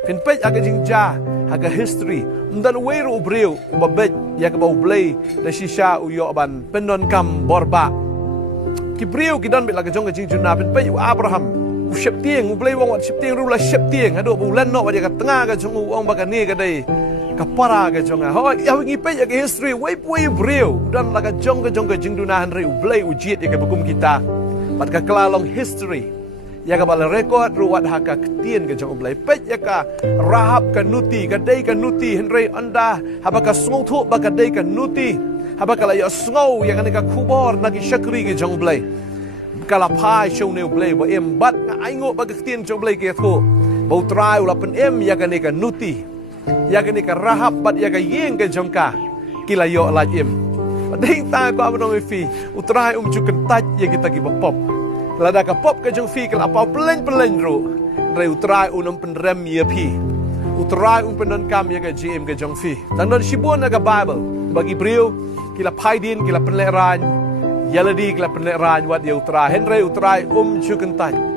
Pin pej aga jingja aga history dan weru ubreu babej ya ka baublay da shisha uyo ban penon kam borba ki breu ki dan bela ka jong ka jingjuna pin pej Abraham u shep tieng u blay wong wat shep tieng ru la shep tieng ado bulan no wa ka tengah ka jong wong ba ka ni ka dai ka para ka jong ho ya ngi pej aga history we breu dan la ka jong ka jingjuna han re u blay u jit ya ka bukum kita pat ka klalong history ya ka bala record ruwat haka ketien ka jong blai pej ya ka rahab ka nuti ka dei ka nuti henry anda habaka sngau thu ba ka dei ka nuti habaka la ya sngau ya ka khubor na ki shakri ka jong blai kala phai show ne blai ba em bat nga aingo ba ka ketien jong blai ke thu ba trai ula pen em ya ka nuti ya ka rahab bat ya ka yeng ka jong ka kila yo la em dei ta ko abno me fi utrai jukan taj ya kita ki bapop lada ka pop ka jong fi kala pau peleng ru re utrai unam penrem ya pi utrai penon kam ya ka gm ka jong fi dan don shibon ka bible bagi brio kila paidin kila penleran yaladi kila penleran wat ya utrai henry utrai jukan taj